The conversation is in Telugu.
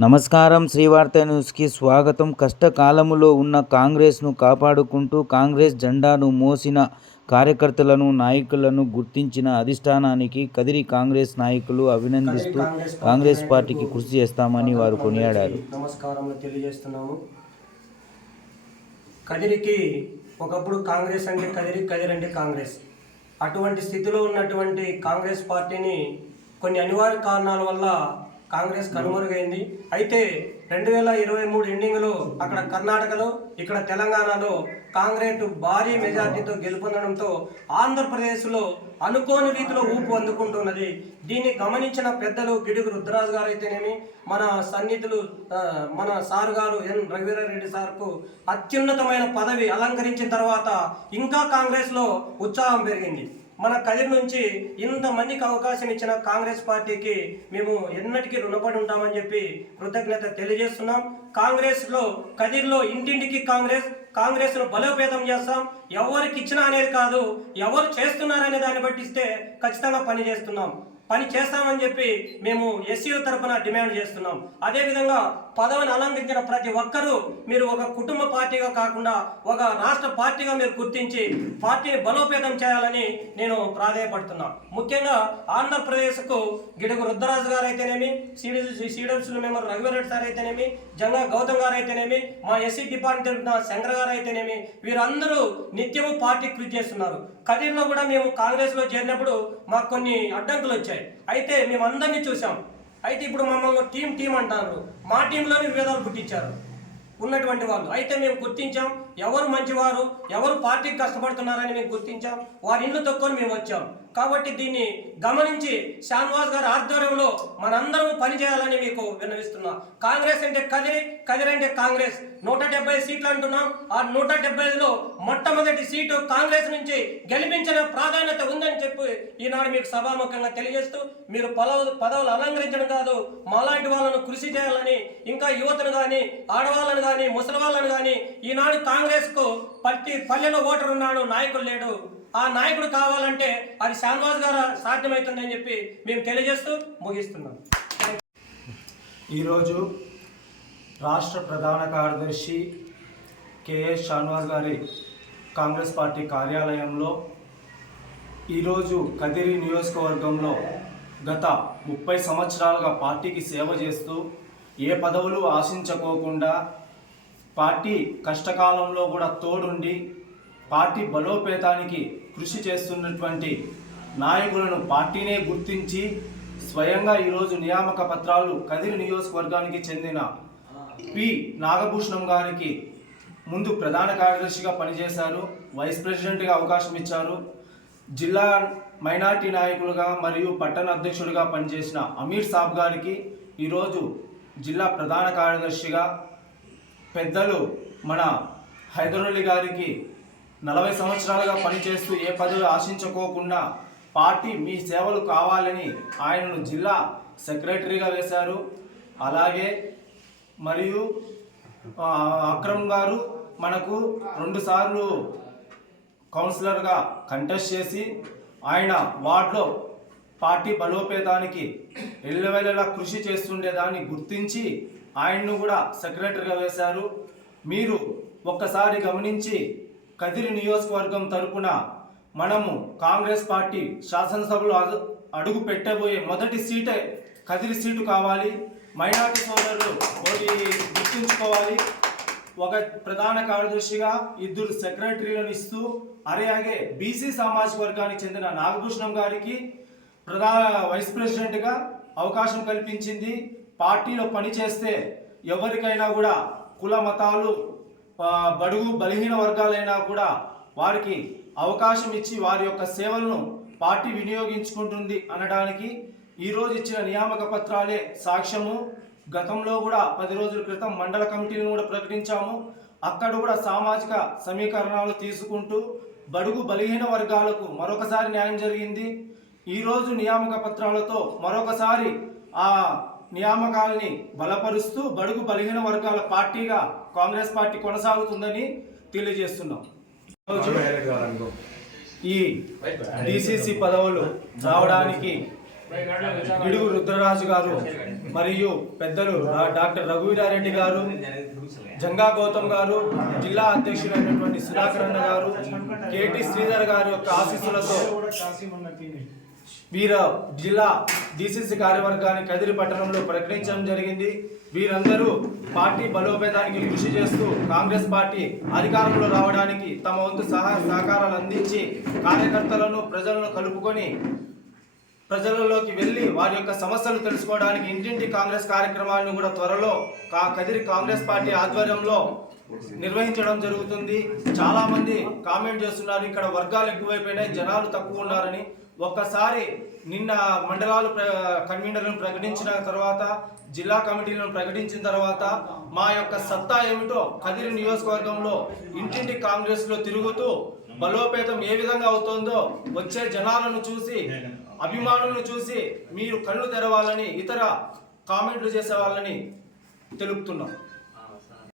నమస్కారం శ్రీవార్త న్యూస్కి స్వాగతం. కష్టకాలములో ఉన్న కాంగ్రెస్ను కాపాడుకుంటూ కాంగ్రెస్ జెండాను మోసిన కార్యకర్తలను నాయకులను గుర్తించిన అధిష్టానానికి కదిరి కాంగ్రెస్ నాయకులు అభినందిస్తూ కాంగ్రెస్ పార్టీకి కృషి చేస్తామని వారు కొనియాడారు. నమస్కారం తెలియజేస్తున్నాము. కదిరికి ఒకప్పుడు కాంగ్రెస్ అంటే కదిరి కదిరి అంటే కాంగ్రెస్. అటువంటి స్థితిలో ఉన్నటువంటి కాంగ్రెస్ పార్టీని కొన్ని అనివార్య కారణాల వల్ల కాంగ్రెస్ కనుమరుగైంది. అయితే రెండు వేల ఇరవై మూడు ఎండింగ్లో అక్కడ కర్ణాటకలో ఇక్కడ తెలంగాణలో కాంగ్రెస్ భారీ మెజార్టీతో గెలుపొందడంతో ఆంధ్రప్రదేశ్లో అనుకోని రీతిలో ఊపు అందుకుంటున్నది. దీన్ని గమనించిన పెద్దలు గిడుగు రుద్రరాజు గారు అయితేనేమి మన సన్నిధులు మన సార్ గారు ఎన్ రఘువీరారెడ్డి సార్కు అత్యున్నతమైన పదవి అలంకరించిన తర్వాత ఇంకా కాంగ్రెస్లో ఉత్సాహం పెరిగింది. మన కదిరి నుంచి ఇంతమందికి అవకాశం ఇచ్చిన కాంగ్రెస్ పార్టీకి మేము ఎన్నటికీ రుణపడి ఉంటామని చెప్పి కృతజ్ఞత తెలియజేస్తున్నాం. కాంగ్రెస్లో కదిరిలో ఇంటింటికి కాంగ్రెస్ కాంగ్రెస్ను బలోపేతం చేస్తాం. ఎవరికి ఇచ్చినా అనేది కాదు ఎవరు చేస్తున్నారనే దాన్ని బట్టిస్తే ఖచ్చితంగా పని చేస్తున్నాం పని చేస్తామని చెప్పి మేము ఎస్సీఓ తరపున డిమాండ్ చేస్తున్నాం. అదేవిధంగా పదవిని అలంకరించిన ప్రతి ఒక్కరూ మీరు ఒక కుటుంబ పార్టీగా కాకుండా ఒక రాష్ట్ర పార్టీగా మీరు గుర్తించి పార్టీని బలోపేతం చేయాలని నేను ప్రాధాయపడుతున్నా. ముఖ్యంగా ఆంధ్రప్రదేశ్కు గిడుగు రుద్రరాజు గారు అయితేనేమి CDC CW member Raghuveera Reddy sir అయితేనేమి జంగా గౌతమ్ గారు అయితేనేమి మా ఎస్సీ డిపార్ట్మెంట్ శంకర్ గారు అయితేనేమి వీరందరూ నిత్యము పార్టీ కృషి చేస్తున్నారు. కదిర్లో కూడా మేము కాంగ్రెస్లో చేరినప్పుడు మాకు కొన్ని అడ్డంకులు వచ్చాయి. అయితే మేమందరినీ చూసాం. అయితే ఇప్పుడు మమ్మల్ని టీం టీం అంటారు. మా టీంలోనే విభేదాలు పుట్టించారు ఉన్నటువంటి వాళ్ళు. అయితే మేము గుర్తించాం. ఎవరు మంచివారు ఎవరు పార్టీకి కష్టపడుతున్నారని మేము గుర్తించాం. వారి ఇండ్లు తక్కువని మేము వచ్చాం. కాబట్టి దీన్ని గమనించి షాన్వాస్ గారి ఆధ్వర్యంలో మనందరం పనిచేయాలని మీకు విన్నవిస్తున్నా. కాంగ్రెస్ అంటే కదిరి కదిరి అంటే కాంగ్రెస్. నూట డెబ్బై సీట్లు అంటున్నాం. ఆ నూట డెబ్బైలో మొట్టమొదటి సీటు కాంగ్రెస్ నుంచి గెలిపించిన ప్రాధాన్యత ఉందని చెప్పి ఈనాడు మీకు సభాముఖంగా తెలియజేస్తూ మీరు పదవు పదవులు అలంకరించడం కాదు మాలాంటి వాళ్ళను కృషి చేయాలని ఇంకా యువతను కానీ ఆడవాళ్ళను కానీ ముసలి వాళ్ళను కానీ ఈనాడు కాంగ్రెస్కు ప్రతి పల్లెలో ఓటరున్నాడు ఉన్నాడు నాయకుడు లేడు. ఆ నాయకుడు కావాలంటే అది శాన్వాజ్ గారు సాధ్యమవుతుందని చెప్పి మేము తెలియజేస్తూ ముగిస్తున్నాం. ఈరోజు రాష్ట్ర ప్రధాన కార్యదర్శి కేఎస్ షాన్వాస్ గారి కాంగ్రెస్ పార్టీ కార్యాలయంలో ఈరోజు కదిరి నియోజకవర్గంలో గత ముప్పై సంవత్సరాలుగా పార్టీకి సేవ చేస్తూ ఏ పదవులు ఆశించుకోకుండా పార్టీ కష్టకాలంలో కూడా తోడుండి పార్టీ బలోపేతానికి కృషి చేస్తున్నటువంటి నాయకులను పార్టీనే గుర్తించి స్వయంగా ఈరోజు నియామక పత్రాలు కదిరి నియోజకవర్గానికి చెందిన పి. నాగభూషణం గారికి ముందు ప్రధాన కార్యదర్శిగా పనిచేశారు వైస్ ప్రెసిడెంట్గా అవకాశం ఇచ్చారు జిల్లా మైనార్టీ నాయకులుగా మరియు పట్టణ అధ్యక్షుడిగా పనిచేసిన అమీర్ సాబ్ గారికి ఈరోజు జిల్లా ప్రధాన కార్యదర్శిగా పెద్దలు మన హైదరలి గారికి నలభై సంవత్సరాలుగా పనిచేస్తూ ఏ పదవి ఆశించుకోకుండా పార్టీ మీ సేవలు కావాలని ఆయనను జిల్లా సెక్రటరీగా వేశారు. అలాగే మరియు అక్రమ్ గారు మనకు రెండుసార్లు కౌన్సిలర్గా కంటెస్ట్ చేసి ఆయన వార్డులో పార్టీ బలోపేతానికి ఎల్లవేళలా కృషి చేస్తుండేదాన్ని గుర్తించి ఆయన్ను కూడా సెక్రటరీగా వేశారు. మీరు ఒక్కసారి గమనించి కదిరి నియోజకవర్గం తరపున మనము కాంగ్రెస్ పార్టీ శాసనసభలో అడు- అడుగు పెట్టబోయే మొదటి సీటే కదిరి సీటు కావాలి. మైనార్టీ సోదరులు పోటీ గుర్తుంచుకోవాలి. ఒక ప్రధాన కార్యదర్శిగా ఇద్దరు సెక్రటరీలను ఇస్తూ అలాగే బీసీ సామాజిక వర్గానికి చెందిన నాగభూషణం గారికి ప్రధాన వైస్ ప్రెసిడెంట్గా అవకాశం కల్పించింది. పార్టీలో పనిచేస్తే ఎవరికైనా కూడా కుల మతాలు బడుగు బలహీన వర్గాలైనా కూడా వారికి అవకాశం ఇచ్చి వారి యొక్క సేవలను పార్టీ వినియోగించుకుంటుంది అనడానికి ఈరోజు ఇచ్చిన నియామక పత్రాలే సాక్ష్యము. గతంలో కూడా పది రోజుల క్రితం మండల కమిటీని కూడా ప్రకటించాము. అక్కడ కూడా సామాజిక సమీకరణాలు తీసుకుంటూ బడుగు బలహీన వర్గాలకు మరొకసారి న్యాయం జరిగింది. ఈరోజు నియామక పత్రాలతో మరొకసారి ఆ నియామకాలని బలపరుస్తూ బడుగు బలహీన వర్గాల పార్టీగా కాంగ్రెస్ పార్టీ కొనసాగుతుందని తెలియజేస్తున్నాం. ఈ డిసిసి పదవులు రావడానికి గిడుగు రుద్రరాజు గారు మరియు పెద్దలు డాక్టర్ రఘువీరారెడ్డి గారు జంగా గౌతమ్ గారు జిల్లా అధ్యక్షులైనటువంటి సుధాకర్ అన్న గారు కేటి శ్రీధర్ గారి యొక్క ఆశీస్సులతో వీరు జిల్లా డిసిసి కార్యవర్గాన్ని కదిరి పట్టణంలో ప్రకటించడం జరిగింది. వీరందరూ పార్టీ బలోపేతానికి కృషి చేస్తూ కాంగ్రెస్ పార్టీ అధికారంలో రావడానికి తమ వంతు సహాయ సహకారాలు అందించి కార్యకర్తలను ప్రజలను కలుపుకొని ప్రజలలోకి వెళ్ళి వారి యొక్క సమస్యలు తెలుసుకోవడానికి ఇంటింటి కాంగ్రెస్ కార్యక్రమాలను కూడా త్వరలో కా కదిరి కాంగ్రెస్ పార్టీ ఆధ్వర్యంలో నిర్వహించడం జరుగుతుంది. చాలా మంది కామెంట్ చేస్తున్నారు ఇక్కడ వర్గాలు ఎక్కువైపోయినాయి జనాలు తక్కువ ఉన్నారని. ఒక్కసారి నిన్న మండలాలు ప్ర- కన్వీనర్లను ప్రకటించిన తర్వాత జిల్లా కమిటీలను ప్రకటించిన తర్వాత మా యొక్క సత్తా ఏమిటో కదిరి నియోజకవర్గంలో ఇంటింటి కాంగ్రెస్లో తిరుగుతూ బలోపేతం ఏ విధంగా అవుతుందో వచ్చే జనాలను చూసి అభిమానులను చూసి మీరు కళ్ళు తెరవాలని ఇతర కామెంట్లు చేసే వాళ్ళని తెలుపుతున్నాం.